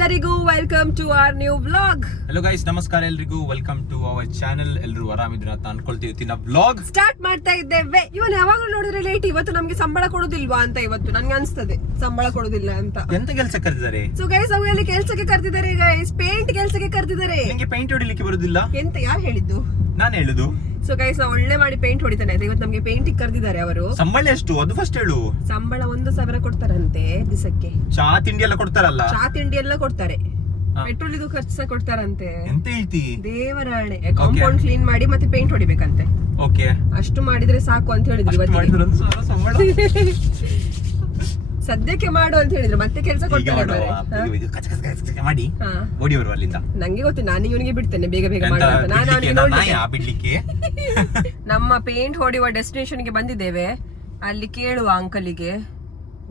ಎಲ್ಲರಿಗೂ welcome to our new vlog. Hello guys, ನಮಸ್ಕಾರ ಎಲ್ರಿಗೂ, ವೆಲ್ಕಮ್ ಟು ಅವರ್ ಚಾನೆಲ್. ಎಲ್ಲರೂ ಆರಾಮಿದ್ರ ಅಂತ ಅನ್ಕೊಳ್ತೀವಿ. ಇವತ್ತಿನ ವ್ಲಾಗ್ ಸ್ಟಾರ್ಟ್ ಮಾಡ್ತಾ ಇದ್ದೇವೆ. ಇವನ್ ಯಾವಾಗಲೂ ನೋಡಿದ್ರೆ ಲೇಟ್. ಇವತ್ತು ನಮ್ಗೆ ಸಂಬಳ ಕೊಡುದಿಲ್ವಾ ಅಂತ ಇವತ್ತು ನನ್ಗೆ ಅನ್ಸ್ತದೆ, ಸಂಬಳ ಕೊಡುದಿಲ್ಲ ಅಂತ. ಎಂತ ಕೆಲಸ ಕರೆದಿದ್ದಾರೆ? ಸೊ ಗೈಸ್, ಅವೆಲ್ಲ ಕೆಲ್ಸಕ್ಕೆ ಕರೆದಿದ್ದಾರೆ. ಗೈಸ್ ಪೇಂಟ್ ಕೆಲ್ಸಕ್ಕೆ ಕರೆದಿದ್ದಾರೆ. ನಿಮಗೆ ಪೇಂಟ್ ಹೊಡಿಲಿಕ್ಕೆ ಬರುದಿಲ್ಲ ಎಂತ ಯಾರು ಹೇಳಿದ್ದು? ನಾನು ಹೇಳುದು. ಸೊ ಗೈಸ್, ನಾವು ಒಳ್ಳೆ ಮಾಡಿ ಪೇಂಟ್ ಹೊಡಿತಾನೆ. ಇವತ್ತು ನಮ್ಗೆ ಪೇಂಟಿಗೆ ಕರೆದಿದ್ದಾರೆ ಅವರು. ಸಂಬಳ ಎಷ್ಟು ಅದು ಫಸ್ಟ್ ಹೇಳು. ಸಂಬಳ 1,000 ಕೊಡ್ತಾರಂತೆ ದಿವಸಕ್ಕೆ. ಚಾ ತಿಂಡಿ ಎಲ್ಲ ಕೊಡ್ತಾರಲ್ಲ? ಚಾ ತಿಂಡಿ ಎಲ್ಲ ಕೊಡ್ತಾರೆ, ಪೆಟ್ರೋಲ್ ಇದು ಖರ್ಚು ಸಹ ಕೊಡ್ತಾರಂತೆ. ಎಂತ ಹೇಳ್ತಿ? ದೇವರಾಣೆ. ಕಾಂಪೌಂಡ್ ಕ್ಲೀನ್ ಮಾಡಿ ಮತ್ತೆ ಪೇಂಟ್ ಹೊಡಿಬೇಕಂತೆ. ಓಕೆ, ಅಷ್ಟು ಮಾಡಿದ್ರೆ ಸಾಕು ಅಂತ ಹೇಳಿದ್ರು ಇವತ್ತು. ಸಂಬಳ ಸದ್ಯಕ್ಕೆ ಮಾಡು ಅಂತ ಹೇಳಿದ್ರು, ಮತ್ತೆ ಕೆಲಸ ಕೊಡ್ತಾರೆ ಮಾಡಿ ಓಡಿಯವರು ಅಲ್ಲಿಂದ. ನಂಗೆ ಗೊತ್ತು, ನಾನು ಇವನಿಗೆ ಬಿಡ್ತೇನೆ ಬೇಗ ಬೇಗ ನಾನು ಬಿಡ್ಲಿಕ್ಕೆ. ನಮ್ಮ ಪೇಂಟ್ ಹೊಡೆಯುವ ಡೆಸ್ಟಿನೇಷನ್ ಗೆ ಬಂದಿದ್ದೇವೆ. ಅಲ್ಲಿ ಕೇಳುವ ಅಂಕಲಿಗೆ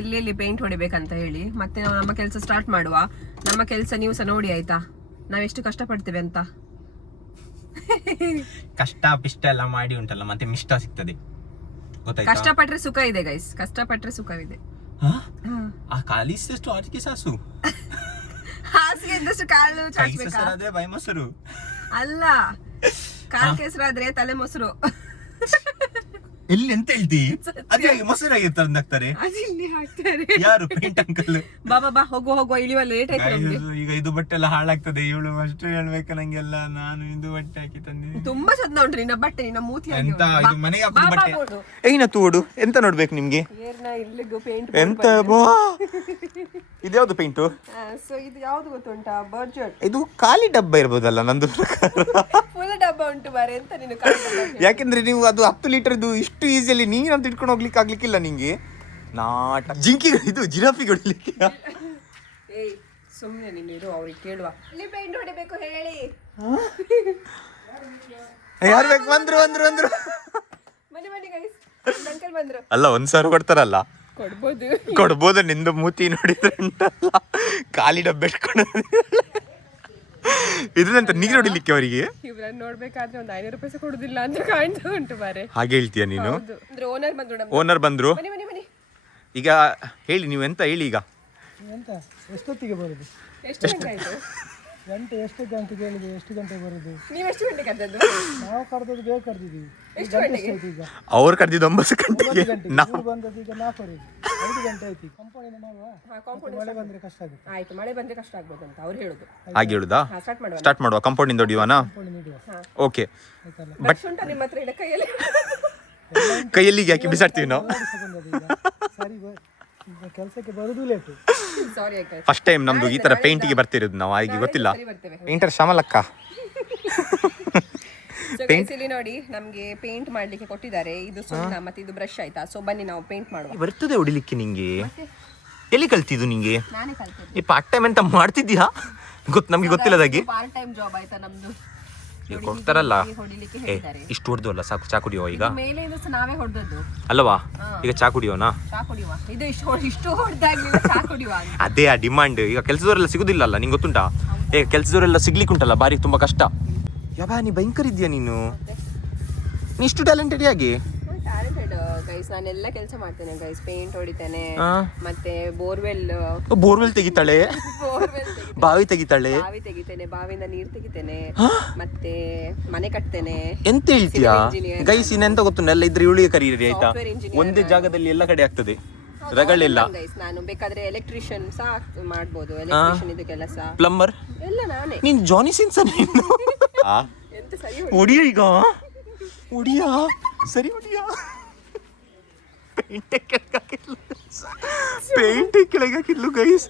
ಎಲ್ಲಿ ಪೇಂಟ್ ಹೊಡಿಬೇಕಂತ ಹೇಳಿ, ಮತ್ತೆ ನಾವು ನಮ್ಮ ಕೆಲಸ ಸ್ಟಾರ್ಟ್ ಮಾಡುವ. ನಮ್ಮ ಕೆಲಸ ನೀವು ಸಹ ನೋಡಿ ಆಯ್ತಾ, ನಾವೆಷ್ಟು ಕಷ್ಟ ಪಡ್ತೇವೆ ಅಂತ. ಕಷ್ಟ ಪಿಷ್ಟ ಎಲ್ಲ ಮಾಡಿ ಉಂಟಲ್ಲ, ಮತ್ತೆ ಮಿಷ್ಟ ಸಿಗ್ತದೆ. ಕಷ್ಟಪಟ್ರೆ ಸುಖ ಇದೆ ಗೈಸ್, ಕಷ್ಟಪಟ್ರೆ ಸುಖವಿದೆ. ಆ ಕಾಲಿಸಷ್ಟು ಅದಕ್ಕೆ ಸಾಸು, ಹಾಸಿಗೆ ಇದ್ದಷ್ಟು ಕಾಲು ಚಾಚಬೇಕಾ? ಬೈ ಮೊಸರು ಅಲ್ಲ, ಕಾಲ್ ಕೆಸರಾದ್ರೆ ತಲೆ ಮೊಸರು. ಎಲ್ಲಿ ಎಂತ ಹೇಳ್ತಿ? ಅದೇ ಮೊಸರಾಗಿರ್ತಾರೆ ಅಂದಾಕ್ತಾರೆ. ಅದಿಲ್ಲಿ ಹಾಕ್ತಾರೆ. ಯಾರು? Paint uncle. ಬಾ ಹೋಗುವ ಇಳಿಯುವ ಲೇಟ್ ಆಯ್ತು ನಮ್ಗೆ. ಈಗ ಇದು ಬಟ್ಟೆ ಎಲ್ಲ ಹಾಳಾಗ್ತದೆ. ಇವಳು ಅಷ್ಟು ಹೇಳ್ಬೇಕ ನಂಗೆಲ್ಲ. ನಾನು ಇದು ಬಟ್ಟೆ ಹಾಕಿ ತಂದಿದ್ದೀನಿ. ತುಂಬಾ ಚಂದ ಉಂಟ್ರಿ ನಿನ್ನ ಬಟ್ಟೆ, ನಿನ್ನ ಮೂತಿ. ಎಂತ ಇದು ಮನೆಗೆ ಹಾಕುದು ಬಟ್ಟೆ? ಏನ ತೂಡು ಎಂತ ನೋಡ್ಬೇಕು ನಿಮ್ಗೆ? ಪೇಂಟ್ ಎಂತ ಇದ್ಯಾವ್ದು ಪೇಂಟು? ಸೊ ಇದು ಯಾವ್ದು ಗೊತ್ತುಂಟಾ? ಬರ್ಜೆಟ್. ಇದು ಖಾಲಿ ಡಬ್ಬ ಇರ್ಬೋದಲ್ಲ ನಂದು ಫುಲ್ ಡಬ್ಬ ಉಂಟು ಬಾರೆ. ಎಂತ ನೀನು? ಯಾಕೆಂದ್ರೆ ನೀವು ಅದು 10 ಲೀಟರ್ ಇಷ್ಟು ಈಸಿಯಲ್ಲಿ ನೀನಂತ ಇಟ್ಕೊಂಡು ಹೋಗ್ಲಿಕ್ಕೆ ಆಗ್ಲಿಕ್ಕಿಲ್ಲ ನಿಂಗೆ. ನಾಟ ಜಿಂಕಿಗಳು, ಇದು ಜಿರಾಫಿಗಳು ಹೊಡಿಲಿಕ್ಕೆ. ಏಯ್ ಸುಮ್ಮನೆ ನೀನು ಇರು, ಅವ್ರಿಗೆ ಕೇಳುವ. ಇಲ್ಲಿ ಪೇಂಟ್ ಹೊಡಿಬೇಕು ಹೇಳಿ. ಯಾರು ಬೇಕು? ಬಂದ್ರು ಬನ್ನಿ ಗೈಸ್, ಅಂಕಲ್ ಬಂದ್ರು. ಅಲ್ಲ, 1,000 ಕೊಡ್ತಾರಲ್ಲ? ಕೊಡ್ಬೋದು. ನಿಂದು ಮೂತಿ ನೋಡಿದ್ರೆ ಉಂಟಲ್ಲ, ಖಾಲಿ ಡಬ್ಬ ಇಟ್ಕೊಂಡು. ಇದಂತ ನೀರು ಹೊಡಿಲಿಕ್ಕೆ ಅವರಿಗೆ ಇವ್ರನ್ನ ನೋಡ್ಬೇಕಾದ್ರೆ ಒಂದು 500 ರೂಪಾಯಿ ಕೊಡುದಿಲ್ಲ ಅಂತ ಕಾಣ್ತಾ ಉಂಟು ಬಾರೆ. ಹಾಗೆ ಹೇಳ್ತೀಯ ನೀನು? ಓನರ್ ಬಂದ್ರು. ಈಗ ಹೇಳಿ, ನೀವು ಎಂತ ಹೇಳಿ ಈಗ. ಎಷ್ಟೊತ್ತಿಗೆ ಬರುದು? ಎಷ್ಟು ಗಂಟೆ ಆಯ್ತು? ಗಂಟೆ ಎಷ್ಟು ಗಂಟೆ ಕೇಳಿದೆ? ಎಷ್ಟು ಗಂಟೆ ಬರುದು? ನೀವು ಎಷ್ಟು ಗಂಟೆ ಕರೆದದ್ದು? ನಾವು ಕರೆದದ್ದು ಬೇಗ ಕರೆದಿದ್ದೀವಿ. ಎಷ್ಟು ಗಂಟೆಗೆ? ಈಗ ಅವ್ರು ಕರೆದಿದ್ದು 9 ಗಂಟೆಗೆ. ನಾವು ಬಂದದ್ದು ಈಗ 4:30. 5 ಗಂಟೆ ಆಯ್ತು. ಕಂಪೌಂಡ್ ಮಾಡುವ, ಮಳೆ ಬಂದ್ರೆ ಕಷ್ಟ ಆಗುತ್ತೆ. ಆಯ್ತು, ಮಳೆ ಬಂದ್ರೆ ಕಷ್ಟ ಆಗ್ಬೋದು ಅಂತ ಅವ್ರು ಹೇಳುದು. ಹಾಗೆ ಹೇಳುದಾ? ಸ್ಟಾರ್ಟ್ ಮಾಡುವ. ಕಂಪೌಂಡ್ ಇಂದ ಹೊಡಿಯೋಣ. ಓಕೆ, ಬಟ್ ಉಂಟಾ ನಿಮ್ಮ ಹತ್ರ? ಇಲ್ಲ, ಕೈಯಲ್ಲಿ ಹಾಕಿ ಬಿಸಾಡ್ತೀವಿ ನಾವು. ಸರಿ, ಕೆಲಸಕ್ಕೆ ಬರುದು ಲೇಟು. ಸಾರಿ, ಫಸ್ಟ್ ಟೈಮ್ ನಮ್ದು ಈ ತರ ಪೇಂಟಿಗೆ ಬರ್ತಿರೋದು ನಾವು. ಆಗಿ ಗೊತ್ತಿಲ್ಲ. ಪೇಂಟರ್ ಶ್ಯಾಮಲಕ್ಕ. ಇಲ್ಲಿ ನೋಡಿ, ನಮ್ಗೆ ಪೇಂಟ್ ಮಾಡ್ಲಿಕ್ಕೆ ಕೊಟ್ಟಿದ್ದಾರೆ. ಇದು ಸುಣ್ಣ ಮತ್ತೆ ಇದು ಬ್ರಷ್ ಆಯ್ತಾ. ಸೊ ಬನ್ನಿ ನಾವು ಪೇಂಟ್ ಮಾಡುವ. ಬರ್ತದೆ ಹೊಡಿಲಿಕ್ಕೆ ನಿಂಗೆ? ಎಲ್ಲಿ ಕಲ್ತಿದ್ದು ನಿಂಗೆ? ನಾನೇ ಕಲ್ತಿದ್ದೆ. ಈ ಪಾರ್ಟ್ ಟೈಮ್ ಅಂತ ಮಾಡ್ತಿದ್ಯಾ? ನಮ್ಗೆ ಗೊತ್ತಿಲ್ಲದಾಗಿ. ಪಾರ್ಟ್ ಟೈಮ್ ಜಾಬ್ ಆಯ್ತಾ ನಮ್ದು. ಕೊಡ್ತಾರಲ್ಲ. ಹೊಡಿಲಿಕ್ಕೆ ಹೇಳಿದ್ದಾರೆ. ಇಷ್ಟು ಹೊಡೆದಲ್ಲ ಸಾಕು. ಚಾ ಕುಡಿಯುವ ಈಗ? ಮೇಲೆ ನಾವೇ ಹೊಡೆದದ್ದು ಅಲ್ವಾ? ಈಗ ಚಾ ಕುಡಿಯೋಣ. ಚಾ ಕುಡಿಯುವ. ಇದು ಇಷ್ಟು ಹೊಡೆದಾಗ್ಲಿಲ್ಲ, ಚಾ ಕುಡಿಯುವ. ಅದೇ ಆ ಡಿಮಾಂಡ್. ಈಗ ಕೆಲಸದವರೆಲ್ಲ ಸಿಗುದಿಲ್ಲ ಅಲ್ಲ, ನಿಂಗೆ ಗೊತ್ತುಂಟಾ? ಈಗ ಕೆಲಸದವರೆಲ್ಲ ಸಿಗ್ಲಿಕ್ಕೆ ಉಂಟಲ್ಲ ಬಾರಿ ತುಂಬಾ ಕಷ್ಟ. ಯಾವಾ ನೀ ಭಯಂಕರ ಇದೆಯಾ ನೀನು? ನೀ ಇಷ್ಟು ಟ್ಯಾಲೆಂಟೆಡ್ ಯಾಗಿ? Talented guys. ನಾನೆಲ್ಲ ಕೆಲಸ ಮಾಡ್ತೇನೆ ಗೈಸ್. ಪೇಂಟ್ ಹೊಡಿತೇನೆ, ಮತ್ತೆ ಬೋರ್ವೆಲ್ ತೆಗಿತಾಳೆ, ಬಾವಿ ತೆಗಿತಾಳೆ, ಬಾವಿಯಿಂದ ನೀರು ತೆಗಿತೇನೆ, ಮತ್ತೆ ಮನೆ ಕಟ್ತೇನೆ. ಎಂತ ಹೇಳ್ತೀಯಾ ಗೈಸ್? ಇನ್ನೆಂತ ಗೊತ್ತು, ಎಲ್ಲ ಇದ್ರೆ ಇವಳಿಗೆ ಕರೀರಿ ಆಯ್ತಾ? ಒಂದೇ ಜಾಗದಲ್ಲಿ ಎಲ್ಲ ಕಡೆ ಆಗ್ತದೆ ರಗಳೆಲ್ಲ. ನಾನು ಬೇಕಾದ್ರೆ ಎಲೆಕ್ಟ್ರಿಷಿಯನ್ ಸಹ ಮಾಡ್ಬೋದು. ಎಲೆಕ್ಟ್ರಿಷಿಯನ್ ಇದು ಕೆಲಸ. ಪ್ಲಂಬರ್ ಎಲ್ಲ ನಾನೇ. ನೀನ್ ಜಾನಿ ಸಿನ್ಸ್ ನೀನು. ಎಂತ ಸರಿ ಹೊಡಿಯ ಈಗ, ಹೊಡಿಯ ಸರಿ ಹೊಡಿಯ. ಪೇಂಟ್ ಕೆಳಗೆ ಹಾಕಿದ್ಲು ಗೈಸ್.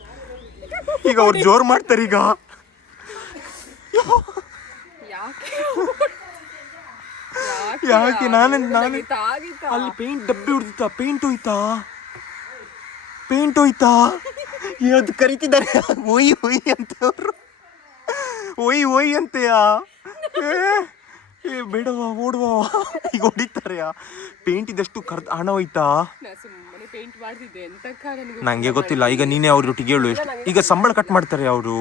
ಈಗ ಅವ್ರು ಜೋರ್ ಮಾಡ್ತಾರೆ ಈಗ. ಯಾಕೆ? ನಾನು ಅಲ್ಲಿ ಪೇಂಟ್ ಡಬ್ಬಿ ಹೊಡ್ದಿತ್ತ. ಪೇಂಟ್ ಹೋಯ್ತಾ? ಅದು ಕರಿತಿದ್ದಾರೆ ಒಯ್ ಅಂತ ಅವರು. ಒಯ್ ಅಂತೆಯಾ? ಬೇಡವಾ, ಓಡುವ. ಈಗ ಹೊಡಿತಾರೆಯಾ? ಪೇಂಟ್ ಇದಷ್ಟು ಹಣ ಹೋಯ್ತಾ? ನಂಗೆ ಗೊತ್ತಿಲ್ಲ. ಈಗ ನೀನೇ ಅವ್ರೊಟ್ಟಿಗೆ ಹೇಳು. ಎಷ್ಟು ಈಗ ಸಂಬಳ ಕಟ್ ಮಾಡ್ತಾರೆ ಅವರು?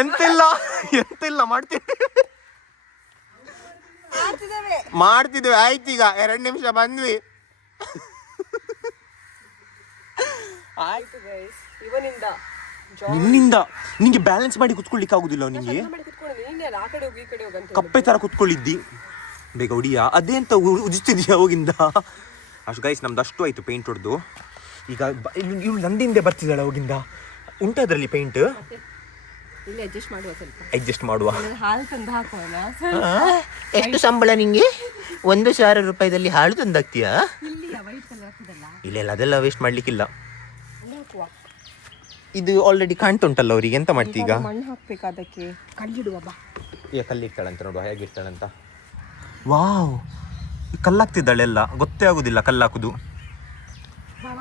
ಎಂತೆಲ್ಲ ಮಾಡ್ತಿದ್ದೇವೆ. ಆಯ್ತು, ಈಗ 2 ನಿಮಿಷ ಬಂದ್ವಿ. ಆಯ್ತು ಗೈಸ್, ಇವನಿಂದ ನಿನ್ನಿಂದ ನಿಂಗೆ ಬ್ಯಾಲೆನ್ಸ್ ಮಾಡಿ ಕುತ್ಕೊಳ್ಳಿಕ್ಕೆ ಆಗುದಿಲ್ಲ ನಿಂಗೆ. ಆ ಕಡೆ ಹೋಗಿ ಈ ಕಡೆ ಹೋಗಂತ ಕಪ್ಪೆ ತರ ಕುತ್ಕೊಳ್ಳಿದ್ದಿ. ಬೇಗ ಹೊಡಿಯಾ, ಅದೇ ಅಂತ ಉಜಿಸ್ತಿದ್ಯಾ ಅವಾಗಿಂದ. ಅಷ್ಟು ಗೈಸ್ ನಮ್ದು ಅಷ್ಟು ಆಯ್ತು ಪೇಂಟ್ ಹೊಡೆದು. ಈಗ ಇವ್ಳು ನಂದಿಂದೆ ಬರ್ತಿದ್ದಾಳೆ ಅವಾಗಿಂದ. ಉಂಟು ಅದರಲ್ಲಿ ಪೇಂಟ್, ಇಲ್ಲಿ ಅಡ್ಜಸ್ಟ್ ಮಾಡುವ, ಸ್ವಲ್ಪ ಅಡ್ಜಸ್ಟ್ ಮಾಡುವ. ಹಾಲು ತಂದು ಹಾಕೋಣ. ಎಷ್ಟು ಸಂಬಳ ನಿಂಗೆ? 1,000 ರೂಪಾಯಿದಲ್ಲಿ ಹಾಳು ತಂದಾಕ್ತೀಯಾ? ಇಲ್ಲಿ ವೈಟ್ ಕಲರ್ ಹಾಕುದಲ್ಲ, ಇಲ್ಲ ಅದೆಲ್ಲ ವೇಸ್ಟ್ ಮಾಡ್ಲಿಕ್ಕಿಲ್ಲ. ಹಾಕುವ. ಇದು ಆಲ್ರೆಡಿ ಕಾಣ್ತುಂಟಲ್ಲ ಅವ್ರಿಗೆ, ಎಂತ ಮಾಡ್ತೀವಿ ಈಗ? ಮಣ್ಣು ಹಾಕ್ಬೇಕು ಅದಕ್ಕೆ, ಕಲ್ಲಿಡುವ ಬಾ. ಈಗ ಕಲ್ಲಿಡ್ತಾಳಂತ ನೋಡುವ ಹೇಗಿರ್ತಾಳಂತ. ವಾವ್, ಕಲ್ಲಾಗ್ತಿದ್ದಾಳೆಲ್ಲ, ಗೊತ್ತೇ ಆಗುದಿಲ್ಲ ಕಲ್ಲಾಕುದು.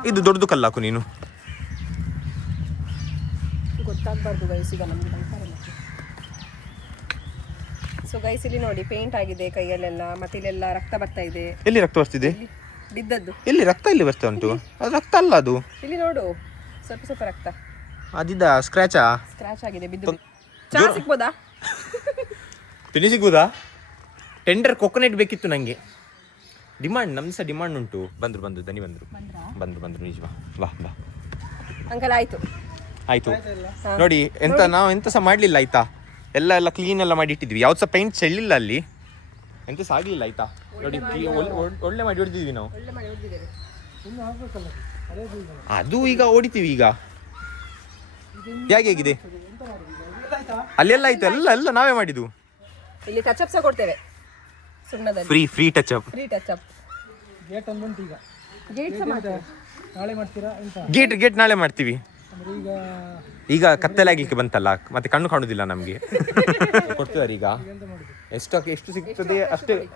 ಇದು ದೊಡ್ಡದು ಕಲ್ಲಾಕು ನೀನು. ಗೊತ್ತಾಗಬಾರ್ದು ಗೈಸ್, ಈಗ ನಮ್ಗೆ ಅಂತಾರೆ. ಸೊ ಗೈಸ್ ಇಲ್ಲಿ ನೋಡಿ ಪೇಂಟ್ ಆಗಿದೆ ಕೈಯಲ್ಲೆಲ್ಲ, ಮತ್ತೆ ಇಲ್ಲೆಲ್ಲ ರಕ್ತ ಬರ್ತಾ ಇದೆ. ಎಲ್ಲಿ ರಕ್ತ ಬರ್ತಿದೆ? ಬಿದ್ದದ್ದು. ಎಲ್ಲಿ ರಕ್ತ ಇಲ್ಲಿ ಬರ್ತಾ ಉಂಟು? ಅದು ರಕ್ತ ಅಲ್ಲ, ಅದು ಇಲ್ಲಿ ನೋಡು, ಸ್ವಲ್ಪ ಸ್ವಲ್ಪ ರಕ್ತ. ಅದಿದ ಸ್ಕ್ರಾಚಾ? ಸ್ಕ್ರಾಚ್ ಆಗಿದೆ, ಬಿದ್ದು. ಚಾ ಸಿಗ್ಬೋದಾ? ತಿಂಡಿ ಸಿಗ್ಬೋದಾ? ಟೆಂಡರ್ ಕೊಕೊನೆಟ್ ಬೇಕಿತ್ತು ನಂಗೆ. ಡಿಮಾಂಡ್, ನಮ್ದು ಸಹ ಡಿಮಾಂಡ್ ಉಂಟು. ಬಂದ್ರು ದನಿ ಬಂದ್ರು ನಿಜ. ಬಾ ಅಂಕಲ್ ಆಯ್ತು ಆಯ್ತು. ನೋಡಿ ನಾವು ಎಂತ ಸಹ ಮಾಡ್ಲಿಲ್ಲ ಆಯ್ತಾ. ಎಲ್ಲ ಕ್ಲೀನ್ ಎಲ್ಲ ಮಾಡಿ ಇಟ್ಟಿದ್ವಿ. ಯಾವ್ದು ಸಹ ಪೇಂಟ್ ಚೆಲ್ಲಿಲ್ಲ ಅಲ್ಲಿ, ಎಂತ ಸಹ ಆಗ್ಲಿಲ್ಲ ಆಯ್ತಾ. ನೋಡಿ ಒಳ್ಳೆ ಮಾಡಿ ಹೊಡೆದಿದ್ವಿ ನಾವು. ಅದು ಈಗ ಹೊಡಿತೀವಿ. ಈಗ ಹೇಗಿದೆ ಅಲ್ಲೆಲ್ಲ ಆಯ್ತು, ಎಲ್ಲ ನಾವೇ ಮಾಡಿದ್ದು. ಇಲ್ಲಿ ಟಚ್ ಅಪ್ ಸಹ ಕೊಡ್ತೇವೆ ಸುಣ್ಣದಲ್ಲಿ. Free touch up. ಗೇಟ್ ಒಂದು ಉಂಟು. ಈಗ ಗೇಟ್ ಸಹ ಮಾಡ್ತೇವೆ. ನಾಳೆ ಮಾಡ್ತೀರಾ ಎಂತ? ಗೇಟ್ ನಾಳೆ ಮಾಡ್ತೀವಿ. ಈಗ ಈಗ ಕತ್ತಲಾಗ್ಲಿಕ್ಕೆ ಬಂತಲ್ಲ, ಮತ್ತೆ ಕಣ್ಣು ಕಾಣುದಿಲ್ಲ ನಮ್ಗೆ. ಕೊಡ್ತಿದಾರೆ ಈಗ. ಎಷ್ಟು ಸಿಗ್ತದೆ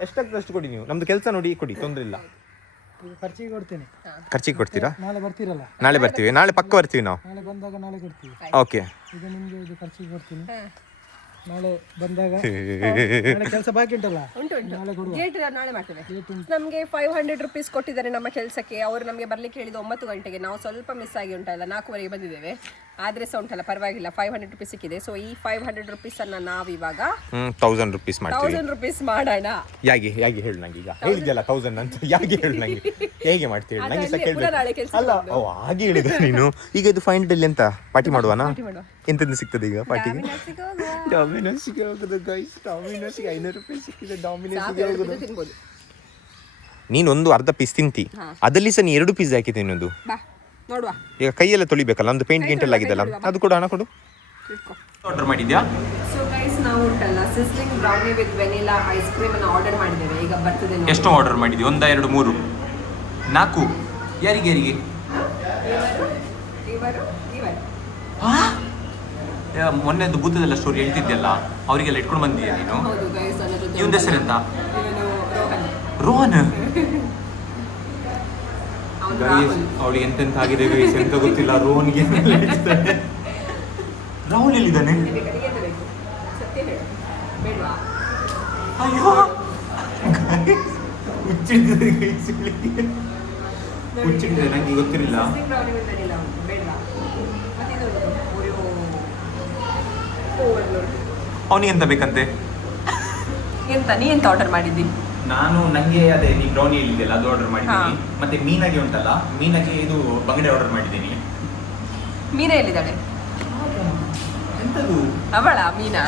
ಎಷ್ಟಾಗ್ತದೆ ಅಷ್ಟು ಕೊಡಿ ನೀವು. ನಮ್ದು ಕೆಲಸ ನೋಡಿ ಕೊಡಿ, ತೊಂದ್ರೆ ಇಲ್ಲ. ಈಗ ಖರ್ಚಿಗೆ ಕೊಡ್ತೇನೆ. ಖರ್ಚಿಗೆ ಕೊಡ್ತೀರಾ? ನಾಳೆ ಬರ್ತೀರಲ್ಲ? ನಾಳೆ ಬರ್ತೀವಿ, ನಾಳೆ ಪಕ್ಕ ಬರ್ತೀವಿ ನಾವು. ನಾಳೆ ಬಂದಾಗ ನಾಳೆ ಕೊಡ್ತೀವಿ. ಓಕೆ. ಈಗ ನಿಮ್ಗೆ ಇದು ಖರ್ಚಿಗೆ ಕೊಡ್ತೀನಿ. ನಾಳೆ ಬಂದಾಗ ಕೆಲಸ ಬಾಕಿ ಉಂಟಲ್ಲ, ನಾಳೆ ಕೊಡುವ. ಗೇಟ್ ನಾಳೆ ಮಾಡ್ತೇವೆ. ನಮಗೆ 500 ರುಪೀಸ್ ಕೊಟ್ಟಿದ್ದಾರೆ ನಮ್ಮ ಕೆಲಸಕ್ಕೆ. ಅವರು ನಮಗೆ ಬರ್ಲಿಕ್ಕೆ ಹೇಳಿದ 9 ಗಂಟೆಗೆ. ನಾವು ಸ್ವಲ್ಪ ಮಿಸ್ ಆಗಿ ಉಂಟಲ್ಲ, 4:15 ಬಂದಿದ್ದೇವೆ. ಆದ್ರೆ ಸಹ ಉಂಟಲ್ಲ ಪರವಾಗಿಲ್ಲ, 500 ರುಪೀಸ್ ಸಿಕ್ಕಿದೆ. ಸೊ ಈ 500 ರುಪೀಸ್ ಅನ್ನ ನಾವಿವಾಗ 1000 ರುಪೀಸ್ ಮಾಡ್ತೀವಿ. 1000 ರುಪೀಸ್ ಮಾಡೋಣ. ಯಾಕೆ ಹೇಳು ನಂಗೆ. ಈಗ ಹೇಳಿದ್ಯಲ್ಲ 1000 ಅಂತ, ಯಾಕೆ ಹೇಳು ನಂಗೆ. ಹೇಗೆ ಮಾಡ್ತೀವಿ ನಂಗೆ ಸಹ ಕೇಳ್ಬೇಕು ಅಲ್ಲ. ಹಾಗೆ ಹೇಳಿದ ನೀನು. ಈಗ ಇದು 500 ಅಲ್ಲಿ ಎಂತ ಪಾರ್ಟಿ ಮಾಡುವನಾ? ಎಂತೆಂದು ಸಿಗ್ತದೆ ಈಗ ಪಾರ್ಟಿಗೆ? ಡಾಮಿನೋಸ್ಗೆ ಹೋಗುದು ಗೈಸ್. ಡಾಮಿನೋಸ್ಗೆ 500 ರೂಪಾಯಿ ಸಿಕ್ಕಿದೆ. ಡಾಮಿನೋಸ್ಗೆ ಹೋಗುದು. ನೀನು ಒಂದು ಅರ್ಧ ಪೀಸ್ ತಿಂತಿ, ಅದಲ್ಲಿ ಸಹ ನೀ 2 ಪೀಸ್ ಹಾಕಿ ತಿನ್ನೋದು. ನೋಡುವ. ಈಗ ಕೈಯೆಲ್ಲ ತೊಳಿಬೇಕಲ್ಲ, ನಮ್ದು ಪೇಂಟ್ ಗಿಂಟೆಲ್ಲ ಆಗಿದೆಲ್ಲ, ಅದು ಕೂಡ ಹಣ ಕೊಡು. ಆರ್ಡರ್ ಮಾಡಿದ್ಯಾ? ಸೊ ಗೈಸ್ ನಾವು ಉಂಟಲ್ಲ sizzling brownie with vanilla ice cream ಅನ್ನು ಆರ್ಡರ್ ಮಾಡಿದ್ದೇವೆ. ಈಗ ಬರ್ತದೆ. ಎಷ್ಟು ಆರ್ಡರ್ ಮಾಡಿದ್ವಿ? 1 2 3 4. ಯಾರಿಗೆ? ಮೊನ್ನೆದು ಬೂತದೆಲ್ಲ ಸ್ಟೋರಿ ಹೇಳ್ತಿದ್ಯಲ್ಲ, ಅವರಿಗೆಲ್ಲ ಇಟ್ಕೊಂಡು ಬಂದಿದ್ಯಾ ನೀನು? ಹೌದು ಗೈಸ್, ನನ್ನ ಜೊತೆ. ಇವನ ಹೆಸರೆಂತ? ರೋಹನ್. ಅವಳಿಗೆ ಎಂತೆಂತ ಆಗಿದೆ ಗೈಸ್, ಎಂತ ಗೊತ್ತಿಲ್ಲ. ರೋಹನ್ಗೆ ರಾಹುಲ್ ಎಲ್ಲಿದ್ದಾನೆ? ಸತ್ಯ ಹೇಳು, ಬೇಡವಾ? ಅಯ್ಯೋ ಹುಚ್ಚಿಡಿದೆ ನಂಗೆ ಗೊತ್ತಿರಲಿಲ್ಲ. ಅವನಿಗೆ ಎಂತ ಬೇಕಂತೆ? ನೀ ಎಂತ ಆರ್ಡರ್ ಮಾಡಿದ್ದಿ? ನಂಗೆ ಅದೇ ನೀ ಬ್ರೌನಿ ಹೇಳಿದ್ದೆಲ್ಲ ಅದು ಆರ್ಡರ್ ಮಾಡಿದ್ದೀನಿ. ಮತ್ತೆ ಮೀನಾಗೆ ಉಂಟಲ್ಲ, ಮೀನಾಗೆ ಇದು ಬಂಗಡೆ ಆರ್ಡರ್ ಮಾಡಿದ್ದೀನಿ. ಮೀನಾ ಎಲ್ಲಿದ್ದಾಳೆ? ಎಂತದು ಅವಳ ಮೀನಾ?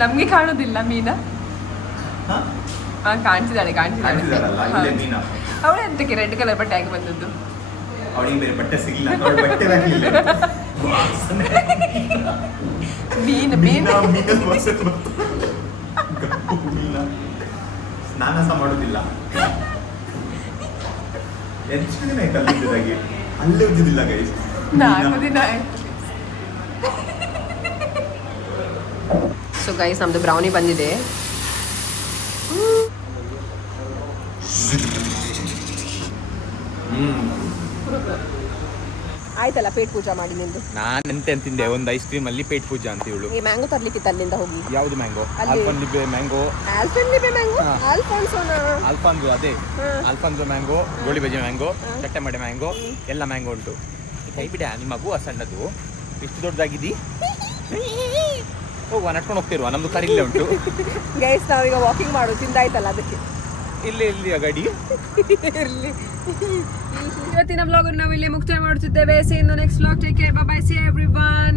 ನಮ್ಗೆ ಕಾಣುದಿಲ್ಲ ಮೀನಾ. ಕಾಣಿಸಿದಾಳೆ. ಅವಳು ಎಂತಕ್ಕೆ ರೆಡ್ ಕಲರ್ ಬಟ್ಟೆ ಹಾಕಿ ಬಂದದ್ದು? ಅವಳಿಗೆ ಬೇರೆ ಬಟ್ಟೆ ಸಿಗಲಿಲ್ಲ, ಬಟ್ಟೆ ಸ್ನಾನ ಸಹ ಮಾಡುದಿಲ್ಲ. ಎಷ್ಟು ದಿನ ಆಯ್ತು ಅಲ್ಲಿದ್ದಾಗೆ? ಅಲ್ಲೇ ಉಜ್ಜುದಿಲ್ಲ ಗೈಸ್. 4 ದಿನ ಆಯ್ತು. ಸೊ ಗೈಸ್ ನಮ್ದು ಬ್ರೌನಿ ಬಂದಿದೆ. ಆಯ್ತಲ್ಲ ಪೇಟ್ ಪೂಜಾ ಮಾಡಿ ನಿಂದು. ನಾನು ಎಂತ ತಿಂದೆ, ಒಂದು ಐಸ್ ಕ್ರೀಮ್ ಅಲ್ಲಿ ಪೇಟ್ ಪೂಜಾ ಅಂತ ಹೇಳು. ಈ ಮ್ಯಾಂಗೋ ತರ್ಲಿಕ್ಕಿತ್ತು ಅಲ್ಲಿಂದ ಹೋಗಿ. ಯಾವುದು ಮ್ಯಾಂಗೋ? ಆಲ್ಫಾನ್ಲಿಬೆ ಮ್ಯಾಂಗೋ. ಆಲ್ಫಾನ್ಸೋ ಅದೇ Alfonso mango, goli baje mango, ಚಟ್ಟೆ ಮಡೆ mango, ಎಲ್ಲ ಮ್ಯಾಂಗೋ ಉಂಟು. ಕೈ ಬಿಡ, ನಿಮ್ಮ ಮಗು ಸಣ್ಣದು ಇಷ್ಟು ದೊಡ್ಡದಾಗಿದ್ದಿ. ಹೋಗುವ, ನಡ್ಕೊಂಡು ಹೋಗ್ತಿರುವ, ನಮ್ದು ಕಾರ್ ಇಲ್ಲೇ ಉಂಟು. ಗೈಸ್ ನಾವೀಗ ವಾಕಿಂಗ್ ಮಾಡು, ತಿಂದಾಯ್ತಲ್ಲ ಅದಕ್ಕೆ. ಇಲ್ಲಿ ಆ ಗಾಡಿ ಇರ್ಲಿ. ಇವತ್ತಿನ ವ್ಲಾಗ್ ನಾವು ಇಲ್ಲಿ ಮುಕ್ತಾಯ ಮಾಡುತ್ತಿದ್ದೇವೆ. See you in the next vlog. Take care. Bye bye. See you everyone.